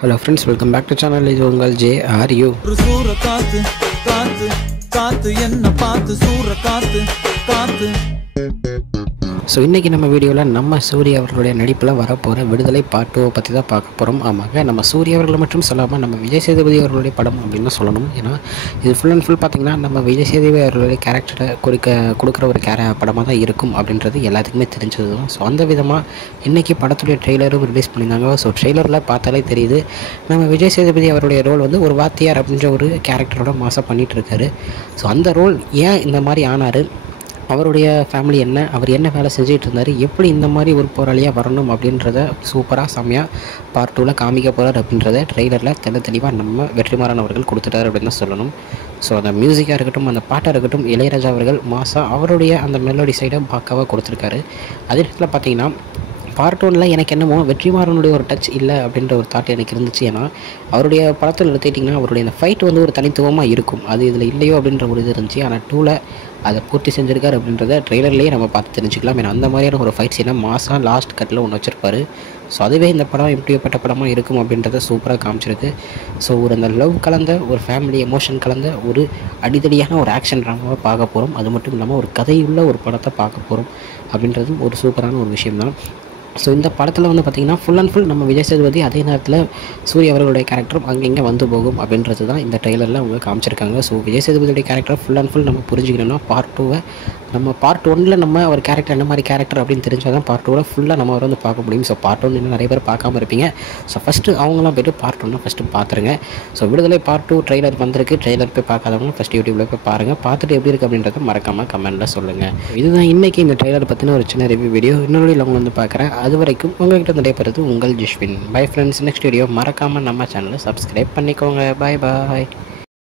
Hello friends, welcome back to channel. This is Ungal J. Are you? So இன்றைக்கி நம்ம வீடியோவில் நம்ம சூர்யா அவர்களுடைய நடிப்பில் வரப்போகிற விடுதலை பார்ட் 2 பற்றி தான் பார்க்க போகிறோம். ஆமாங்க, நம்ம சூர்யா அவர்களை மட்டும் சொல்லாமல் நம்ம விஜய் சேதுபதி அவர்களுடைய படம் அப்படின்னு சொல்லணும். ஏன்னா இது ஃபுல் அண்ட் ஃபுல் பார்த்திங்கன்னா நம்ம விஜய் சேதுபதி அவர்களுடைய கேரக்டரை கொடுக்குற ஒரு படமாக தான் இருக்கும் அப்படின்றது எல்லாத்துக்குமே தெரிஞ்சது தான். ஸோ அந்த விதமாக இன்றைக்கி படத்துடைய ட்ரெய்லரும் ரிலீஸ் பண்ணியிருந்தாங்க. ஸோ ட்ரெய்லரில் பார்த்தாலே தெரியுது நம்ம விஜய் சேதுபதி அவருடைய ரோல் வந்து ஒரு வாத்தியார் அப்படின்ற ஒரு கேரக்டரோட மாதம் பண்ணிகிட்ருக்காரு. ஸோ அந்த ரோல் ஏன் இந்த மாதிரி ஆனார், அவருடைய ஃபேமிலி என்ன, அவர் என்ன வேலை செஞ்சுட்டு இருந்தார், எப்படி இந்த மாதிரி ஒரு போராளியாக வரணும் அப்படின்றத சூப்பராக செம்மையாக பார்ட் 2ல் காமிக்க போகிறார் அப்படின்றத ட்ரெய்லரில் தெளிவாக நம்ம வெற்றிமாறன் அவர்கள் கொடுத்துட்டார் அப்படின்னு தான் சொல்லணும். ஸோ அந்த மியூசிக்காக இருக்கட்டும், அந்த பாட்டாக இருக்கட்டும், இளையராஜா அவர்கள் மாதம் அவருடைய அந்த மெலோடி சைடை பக்காவாக கொடுத்துருக்காரு. அதே இடத்துல பார்த்திங்கன்னா பார்ட் 1ல் எனக்கு என்னமோ வெற்றிமாறனுடைய ஒரு டச் இல்லை அப்படின்ற ஒரு தாட் எனக்கு இருந்துச்சு. ஏன்னா அவருடைய படத்தில் எடுத்துக்கிட்டிங்கன்னா அவருடைய அந்த ஃபைட் வந்து ஒரு தனித்துவமாக இருக்கும், அது இதில் இல்லையோ அப்படின்ற ஒரு இது இருந்துச்சு. ஆனால் 2ல் அதை பூர்த்தி செஞ்சுருக்காரு அப்படின்றத ட்ரெய்லர்லேயே நம்ம பார்த்து தெரிஞ்சுக்கலாம். ஏன்னா அந்த மாதிரியான ஒரு ஃபைட் சீனாக மாதம் லாஸ்ட் கட்டில் ஒன்று வச்சுருப்பார். ஸோ அதுவே இந்த படம் எப்படிப்பட்ட படமாக இருக்கும் அப்படின்றத சூப்பராக காமிச்சிருக்கு. ஸோ ஒரு அந்த லவ் கலந்த ஒரு ஃபேமிலி எமோஷன் கலந்த ஒரு அடிதடியான ஒரு ஆக்ஷன் ட்ராமாவை பார்க்க போகிறோம். அது மட்டும் இல்லாமல் ஒரு கதையுள்ள ஒரு படத்தை பார்க்க போகிறோம் அப்படின்றதும் ஒரு சூப்பரான ஒரு விஷயம்தான். ஸோ இந்த படத்தில் வந்து பார்த்திங்கன்னா ஃபுல் அண்ட் ஃபுல் நம்ம விஜய் சேதுபதி, அதே நேரத்தில் சூர்யா அவர்களுடைய கேரக்டரும் அங்கங்கே வந்து போகும் அப்படின்றது தான் இந்த ட்ரெய்லரில் அவங்க காமிச்சிருக்காங்க. ஸோ விஜய் சேதுபதியுடைய கேரக்டர் ஃபுல் அண்ட் ஃபுல் நம்ம புரிஞ்சுக்கணும்னா பார்ட் 2வை நம்ம பார்ட் 1ல் நம்ம ஒரு கேரக்டர் என்ன மாதிரி கேரக்டர் அப்படின்னு தெரிஞ்சால் தான் பார்ட் 2வில் ஃபுல்லாக நம்ம அவர் வந்து பார்க்க முடியும். ஸோ பார்ட் 1 இன்னும் நிறைய பேர் பார்க்காம இருப்பீங்க. ஸோ ஃபஸ்ட்டு அவங்களாம் போய்ட்டு பார்ட் 1 ஃபஸ்ட்டு பார்த்துருங்க. ஸோ விடுதலை பார்ட் 2 ட்ரெய்லர் வந்திருக்கு. ட்ரெய்லர் போய் பார்க்காதவங்க ஃபஸ்ட்டு யூடியூப்பில் போய் பாருங்கள். பார்த்துட்டு எப்படி இருக்குது அப்படின்றத மறக்காமல் கமெண்ட்டில் சொல்லுங்கள். இதுதான் இன்றைக்கி இந்த ட்ரெய்லர் பற்றின ஒரு சின்ன ரிவ்யூ வீடியோ. இன்னொரு அவங்க வந்து பார்க்குறேன். அது வரைக்கும் உங்கள்கிட்ட நடைபெறுது உங்கள் Jishwin. Bye friends. Next video மறக்காமல் நம்ம சேனலை சப்ஸ்கிரைப் பண்ணிக்கோங்க. பாய் பாய்.